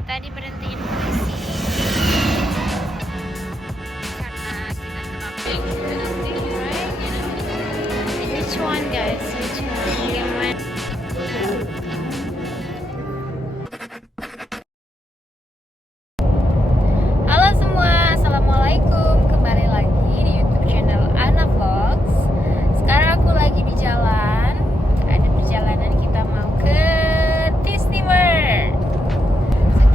Kita diberhentiin polisi karena kita terlalu right? Which one guys? Which one? Yang mana? Halo semua, assalamualaikum. Kembali lagi di YouTube channel Ana Vlogs. Sekarang aku lagi di jalan. Ada perjalanan, kita mau ke Disney World.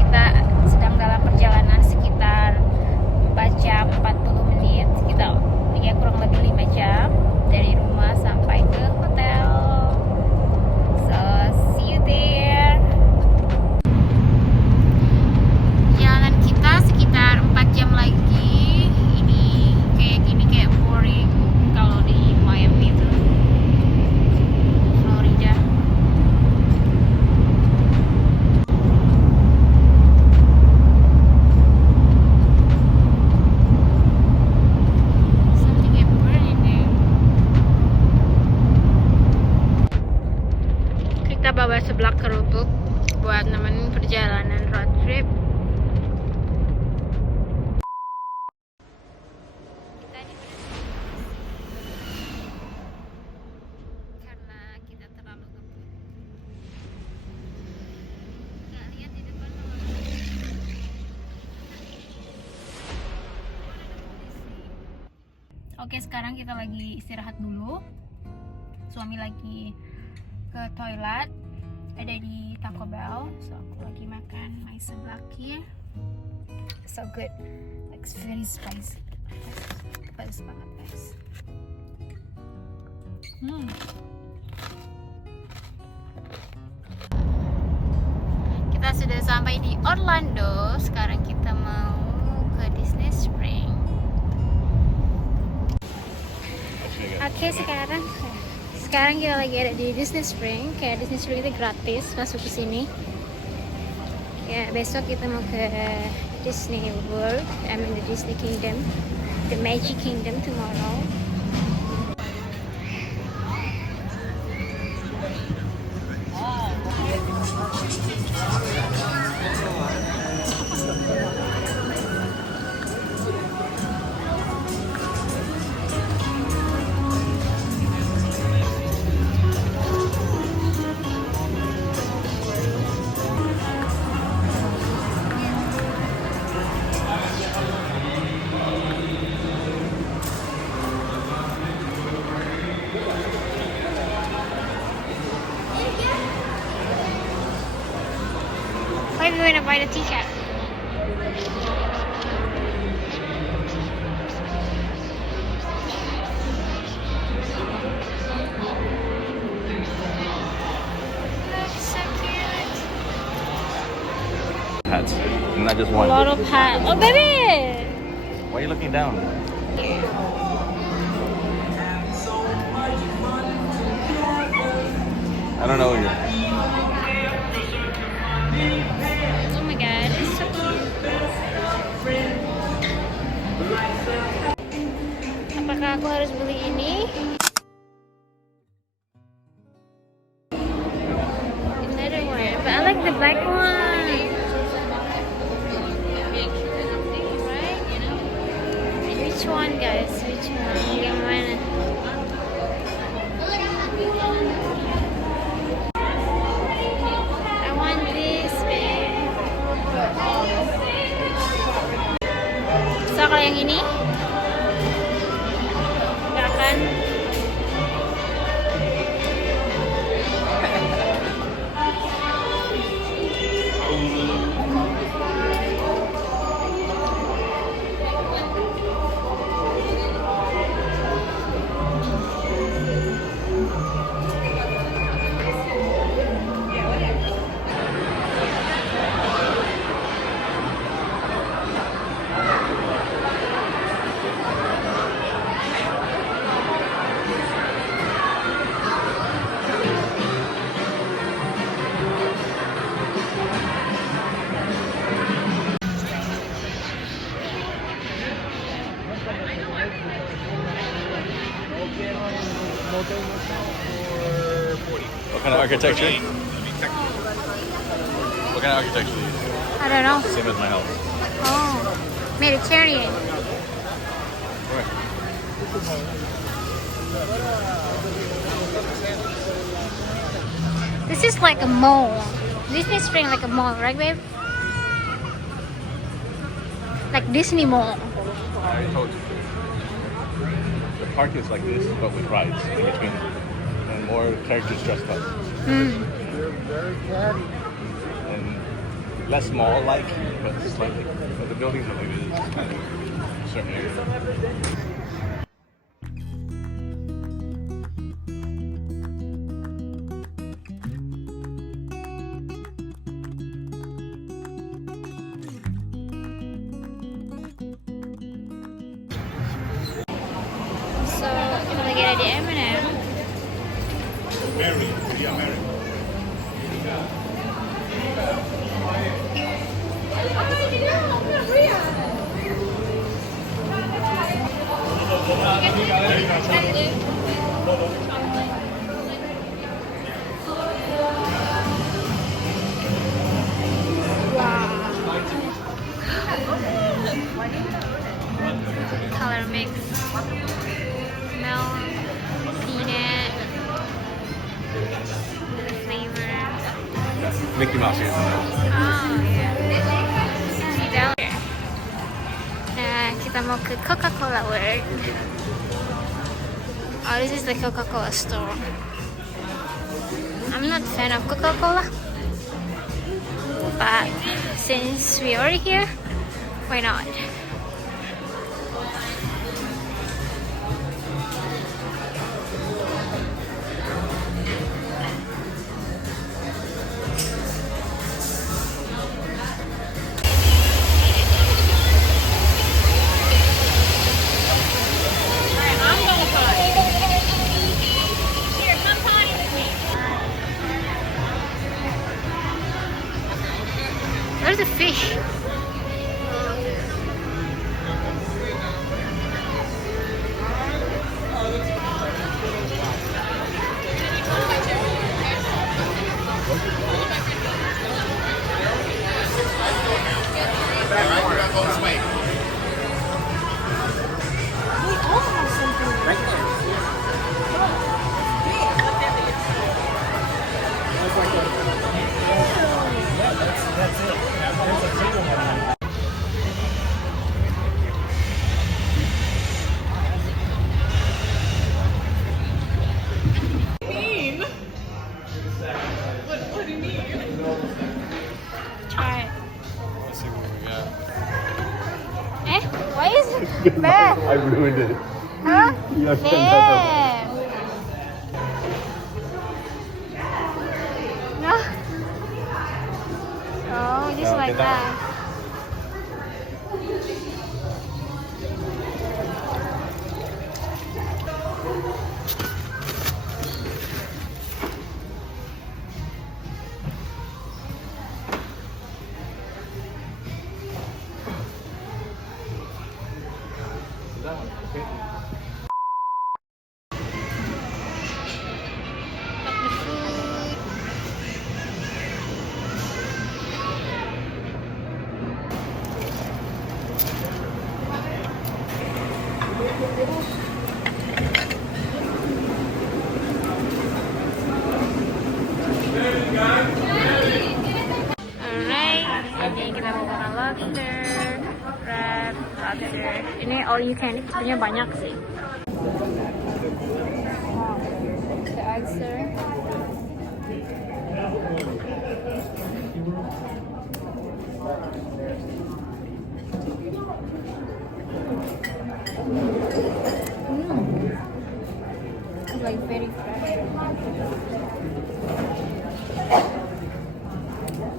Kita sedang dalam perjalanan sekitar 4 jam 40 menit. Kita ya kurang lebih 5 jam dari rumah sampai ke hotel. So see you there. Perjalanan kita sekitar 4 jam lagi. Ini kayak gini, kayak boring kalau di Miami itu, Florida. Something kayak boring deh. Kita bawa seblak kerupuk buat nemenin perjalanan road trip. Kita diberhentiin karena kita terlalu ngebut. Nggak lihat di depan kalau ada polisi. Oke, sekarang kita lagi istirahat dulu. Suami lagi ke toilet. Ada di Taco Bell. So aku lagi makan my seblak here. So good. Like very spicy. Pedas banget guys. Kita sudah sampai di Orlando. Sekarang kita mau ke Disney Spring. Oke, sekarang kita lagi ada di Disney Spring. Kayak Disney Spring itu gratis masuk ke sini. Ya, besok kita mau ke Disney World, I mean the Disney Kingdom, the Magic Kingdom tomorrow. Why are we going to buy the ticket? Looks so cute. Hats, not just A one. lot of hats. Oh, baby! Why are you looking down? I don't know you. Oh my god, it's so cute. Apakah aku harus beli ini? Another one, but I like the black one. Right? Which one, guys? Which one? Yang mana? I want this, babe. So kalau yang ini? Enggak kan? What kind of architecture? What kind of architecture? I don't know. Same as my house. Oh, Mediterranean. Correct. This is like a mall. Disney Spring like a mall, right, babe? Like Disney Mall. I told you. The park is like this, but with rides in between. And more characters dressed up. Mm. And less mall-like, but slightly. But the buildings are like this, kind of certain areas. So, kita lagi ada di M&M. Mary, yeah, Mary. Color mix. Smell. Peanut. The flavor. Mickey Mouse here. Oh, yeah. See down there. Nah, kita mau ke Coca-Cola World. Oh, this is the Coca-Cola store. I'm not a fan of Coca-Cola, but since we are here, why not? Where's the fish? Try it. Let's see what we got. Eh? Why is it bad? I ruined it. Huh? You have to Damn. No. Oh, just No, like get that. that. Got the food. Alright, ini kita mau makan lobster, crab, lobster. Ini all you can eat, sebenarnya banyak sih. The oyster. It's like very fresh.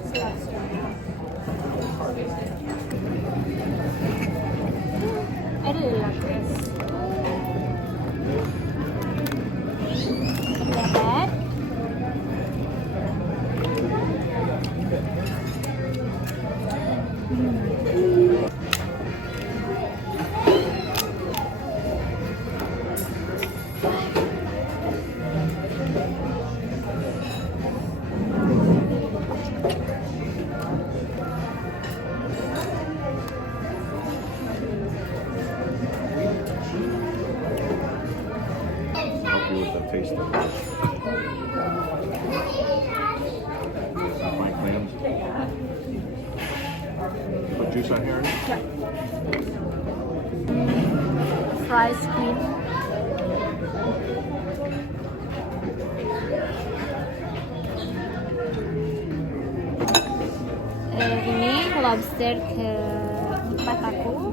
It's lobster. I really like this. The head. My clams. Put juice on here. Yeah. Fried squid. Ini lobster keempat aku.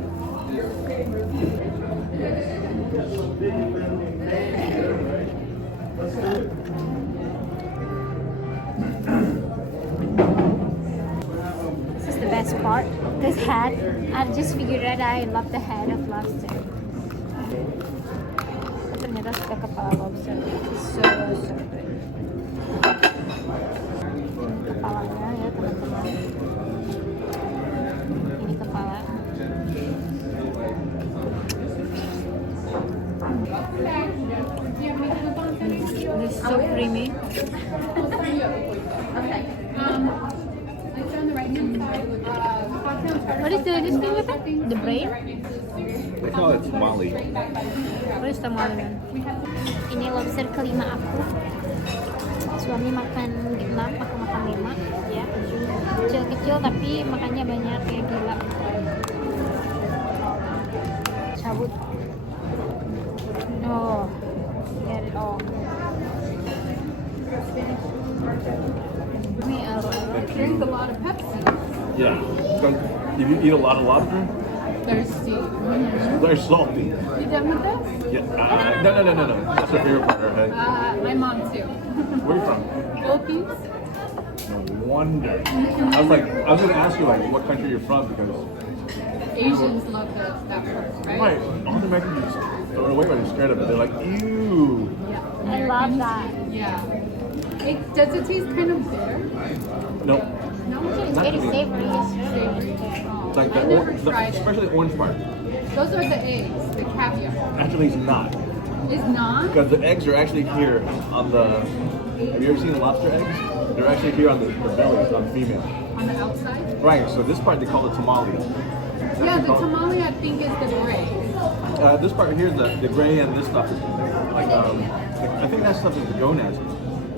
This is the best part. This head. I just figured out I love the head of lobster. Ternyata suka kepala lobster. It's so good. Kepalanya ya teman-teman. Ini kepala. It's so creamy. What is this thing with it? The brain? They call it tamale. What is tamale? Ini lobster kelima aku. Suami makan 6, aku makan 5. Ya, kecil-kecil tapi makannya banyak kayak gila. Cabut. Oh, get it all. We Drink a lot of Pepsi. Yeah. If you eat a lot of lobster, Thirsty. they're salty. You done with this? Yeah. No. That's the favorite part, right? My mom too. Where are you from? Philippines? No wonder. I was gonna ask you like what country you're from because Asians love that part, right? right, all the Mexicans just throw it away when they're scared of it. They're like, ew. Yeah. I love that. Yeah. Does it taste kind of bitter? No. No, It's Not very to me. savory. It's Savory. It's like I never tried it. especially the orange part. Those are the eggs, the caviar. Actually, it's not It's not? because the eggs are actually here on the. Have you ever seen lobster eggs? They're actually here on the belly, on female. On the outside? Right. So this part they call it tamale. Yeah, the tamale I think is the gray. This part here, the gray and this stuff is like I think that stuff is the gonads.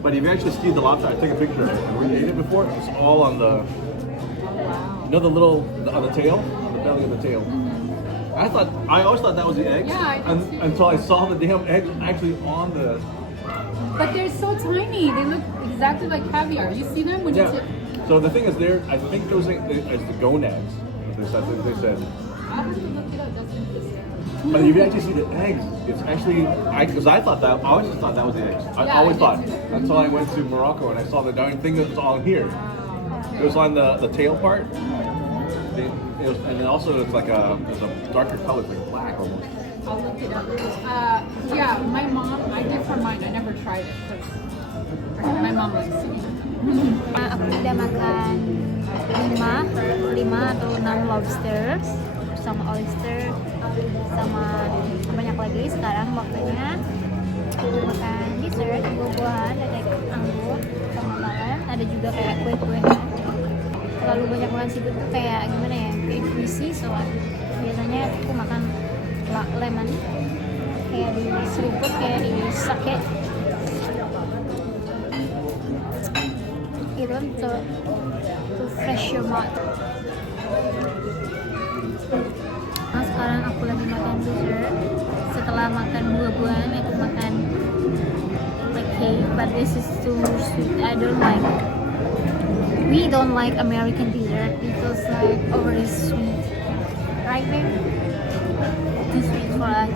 But if you actually see the lobster, I took a picture of it. And we ate it before. It's all on the, you know, on the tail, on the belly of the tail. I always thought that was the eggs. Yeah, I did too. Until I saw the damn eggs actually on the. But they're so tiny. They look exactly like caviar. You see them when you Yeah. So the thing is, I think those are the gonads. They said. I'll have to look it up. That's interesting. But if you actually see the eggs, it's actually because I always just thought that was the eggs. I Yeah, always I thought did too. until I went to Morocco and I saw the darn thing that was on here. It was on the tail part. And then also it's like a darker color, it's like black almost. I'll look it up. Yeah, my mom, I did for mine. I never tried it because my mom likes to eat it. Aku udah makan 5 atau 6 lobster sama oyster sama banyak lagi. Sekarang waktunya makan dessert, buah-buahan, ada kayak anggur sama melon, ada juga kayak kue-kuean. Terlalu banyak makan seafood tuh kayak gimana ya, kayak greasy, so biasanya aku makan lemon kayak di seruput, kayak di sake gitu to fresh your mouth. Nah, sekarang aku lagi makan dessert. Setelah makan buah-buahan, aku makan like cake, but this is too sweet. I don't like. We don't like American dessert because like overly sweet, right, babe? Too sweet for us.